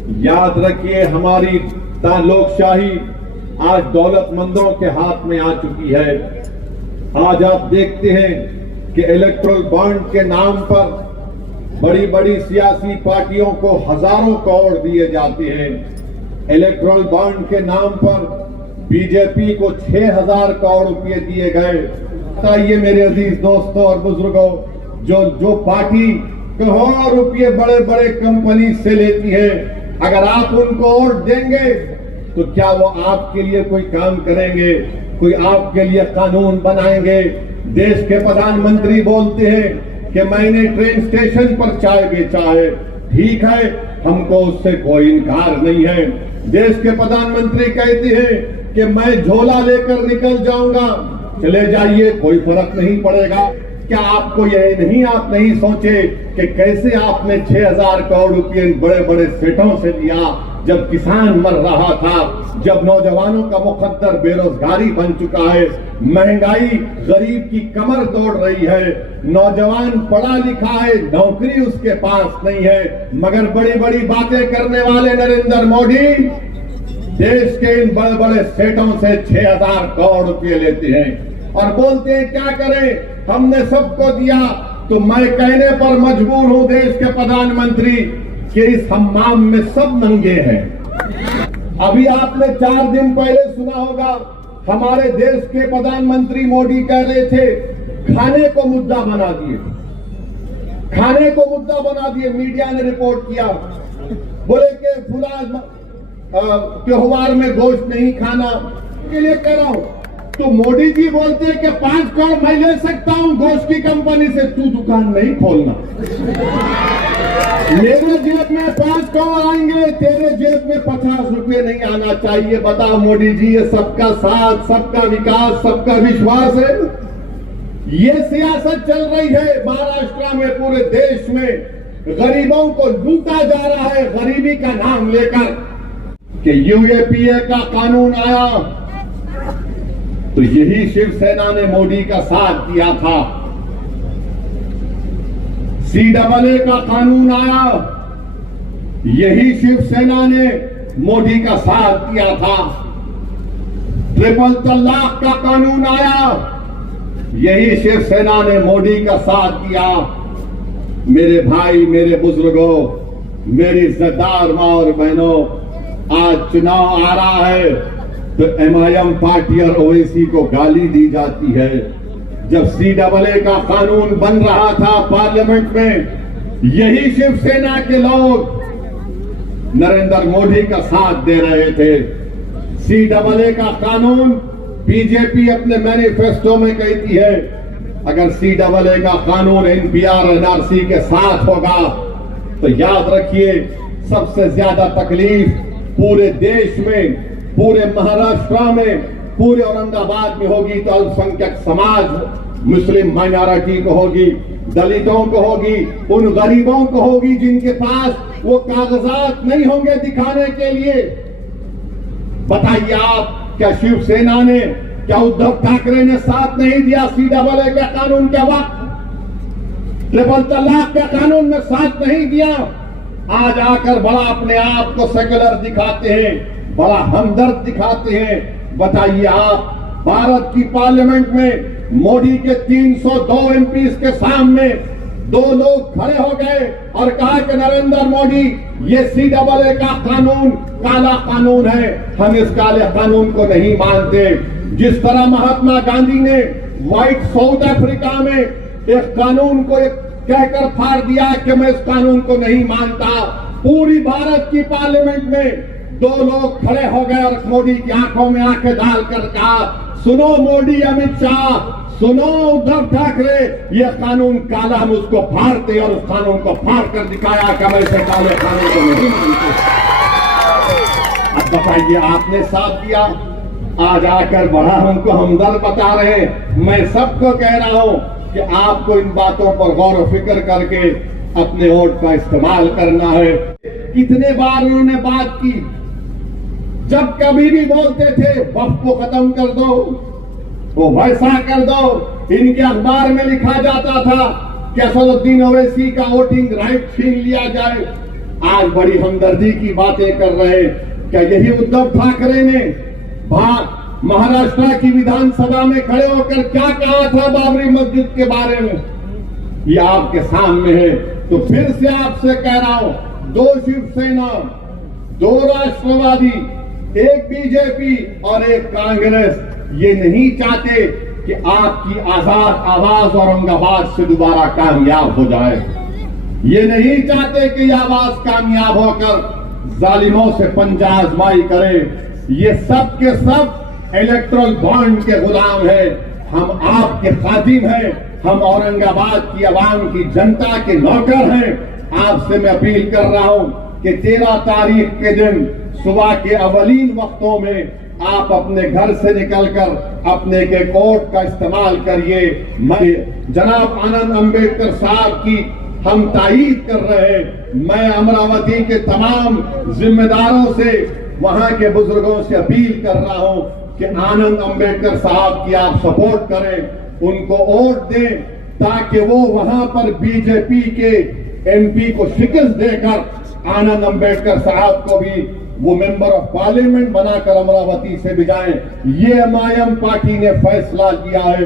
याद रखिए, हमारी लोकशाही आज दौलतमंदों के हाथ में आ चुकी है। आज आप देखते हैं कि इलेक्टोरल बॉन्ड के नाम पर बड़ी बड़ी सियासी पार्टियों को हजारों करोड़ दिए जाते हैं। इलेक्टोरल बॉन्ड के नाम पर बीजेपी को 6,000 करोड़ रुपए दिए गए। बताइए मेरे अजीज दोस्तों और बुजुर्गों, जो पार्टी करोड़ों रुपये बड़े बड़े कंपनी से लेती है, अगर आप उनको वोट देंगे तो क्या वो आपके लिए कोई काम करेंगे? कोई आपके लिए कानून बनाएंगे? देश के प्रधानमंत्री बोलते हैं कि मैंने ट्रेन स्टेशन पर चाय बेचा है। ठीक है, हमको उससे कोई इनकार नहीं है। देश के प्रधानमंत्री कहते हैं कि मैं झोला लेकर निकल जाऊंगा, चले जाइए, कोई फर्क नहीं पड़ेगा। क्या आपको आप नहीं सोचे कि कैसे आपने 6,000 करोड़ रुपये बड़े बड़े सेठों से लिया, जब किसान मर रहा था, जब नौजवानों का मुकद्दर बेरोजगारी बन चुका है, महंगाई गरीब की कमर तोड़ रही है, नौजवान पढ़ा लिखा है, नौकरी उसके पास नहीं है, मगर बड़ी बड़ी बातें करने वाले नरेंद्र मोदी देश के इन बड़े बड़े सेठों से 6,000 करोड़ रुपये लेते हैं और बोलते हैं क्या करें, हमने सबको दिया। तो मैं कहने पर मजबूर हूं देश के प्रधानमंत्री कि इस हम्माम में सब नंगे हैं। अभी आपने 4 दिन पहले सुना होगा, हमारे देश के प्रधानमंत्री मोदी कह रहे थे खाने को मुद्दा बना दिए, खाने को मुद्दा बना दिए। मीडिया ने रिपोर्ट किया, बोले कि फुला त्योहार में गोश्त नहीं खाना के लिए कह रहा हूं। तो मोदी जी बोलते हैं कि 5 करोड़ मैं ले सकता हूं गोश्त की कंपनी से, तू दुकान नहीं खोलना। मेरे जेब में 5 करोड़ आएंगे, तेरे जेब में 50 रुपये नहीं आना चाहिए। बताओ मोदी जी, ये सबका साथ, सबका विकास, सबका विश्वास है? ये सियासत चल रही है महाराष्ट्र में, पूरे देश में गरीबों को लूटा जा रहा है गरीबी का नाम लेकर। कि यूएपीए का कानून आया तो यही शिवसेना ने मोदी का साथ दिया था। CAA का कानून आया, यही शिवसेना ने मोदी का साथ दिया था। ट्रिपल तलाक का कानून आया, यही शिवसेना ने मोदी का साथ दिया। मेरे भाई, मेरे बुजुर्गों, मेरी इज्जतदार मां और बहनों, आज चुनाव आ रहा है तो MIM पार्टी और ओवैसी को गाली दी जाती है। जब CAA का कानून बन रहा था पार्लियामेंट में, यही शिवसेना के लोग नरेंद्र मोदी का साथ दे रहे थे। CAA का कानून बीजेपी अपने मैनिफेस्टो में कहती है, अगर CAA का कानून NPR NRC के साथ होगा तो याद रखिए सबसे ज्यादा तकलीफ पूरे देश में, पूरे महाराष्ट्र में, पूरे औरंगाबाद में होगी तो अल्पसंख्यक समाज, मुस्लिम माइनॉरिटी को होगी, दलितों को होगी, उन गरीबों को होगी जिनके पास वो कागजात नहीं होंगे दिखाने के लिए। बताइए आप, क्या शिवसेना ने, क्या उद्धव ठाकरे ने साथ नहीं दिया CAA के कानून के वक्त? ट्रिपल तलाक के कानून में साथ नहीं दिया। आज आकर बड़ा अपने आप को सेक्युलर दिखाते हैं, बड़ा हमदर्द दिखाते हैं। बताइए आप, भारत की पार्लियामेंट में मोदी के 302 MPs के सामने 2 लोग खड़े हो गए और कहा कि नरेंद्र मोदी, ये CAA का कानून काला कानून है, हम इस काले कानून को नहीं मानते। जिस तरह महात्मा गांधी ने व्हाइट साउथ अफ्रीका में एक कानून को कहकर फाड़ दिया कि मैं इस कानून को नहीं मानता, पूरी भारत की पार्लियामेंट में 2 लोग खड़े हो गए और मोदी की आंखों में आंखें डालकर कहा, सुनो मोदी, अमित शाह, सुनो उद्धव ठाकरे, ये कानून काला, हम उसको फाड़ते और उस कानून को फाड़ कर दिखाया कि मैं इसे काले कानून को नहीं मानते। अब बताइए, आपने साथ दिया, आज आकर बड़ा हमको हमदर्द बता रहे हैं। मैं सबको कह रहा हूं कि आपको इन बातों पर गौर फिक्र करके अपने वोट का इस्तेमाल करना है। कितने बार उन्होंने बात की, जब कभी भी बोलते थे वक्फ को खत्म कर दो, वो वैसा कर दो। इनके अखबार में लिखा जाता था कि असदुद्दीन ओवैसी का वोटिंग राइट छीन लिया जाए। आज बड़ी हमदर्दी की बातें कर रहे। क्या यही उद्धव ठाकरे ने महाराष्ट्र की विधानसभा में खड़े होकर क्या कहा था बाबरी मस्जिद के बारे में? ये आपके सामने है। तो फिर से आपसे कह रहा हूं, दो शिवसेना, दो राष्ट्रवादी, एक बीजेपी और एक कांग्रेस ये नहीं चाहते कि आपकी आजाद आवाज औरंगाबाद से दोबारा कामयाब हो जाए। ये नहीं चाहते कि ये आवाज कामयाब होकर जालिमों से पंजा आजमाई करे। ये सब के सब इलेक्ट्रल बॉन्ड के गुलाम है। हम आपके खादिम हैं, हम औरंगाबाद की आवाम की जनता के नौकर हैं। आपसे मैं अपील कर रहा हूं कि 13 तारीख के दिन सुबह के अवलीन वक्तों में आप अपने घर से निकलकर अपने के कोर्ट का इस्तेमाल करिए। जनाब आनंद अंबेडकर साहब की हम तायीद कर रहे हैं। मैं अमरावती के तमाम जिम्मेदारों से, वहां के बुजुर्गों से अपील कर रहा हूं कि आनंद अंबेडकर साहब की आप सपोर्ट करें, उनको वोट दें ताकि वो वहां पर बीजेपी के एमपी को शिकस्त देकर आनंद अंबेडकर साहब को भी वो मेंबर ऑफ पार्लियामेंट बनाकर अमरावती से भिजाएं। ये एमआईएम पार्टी ने फैसला किया है।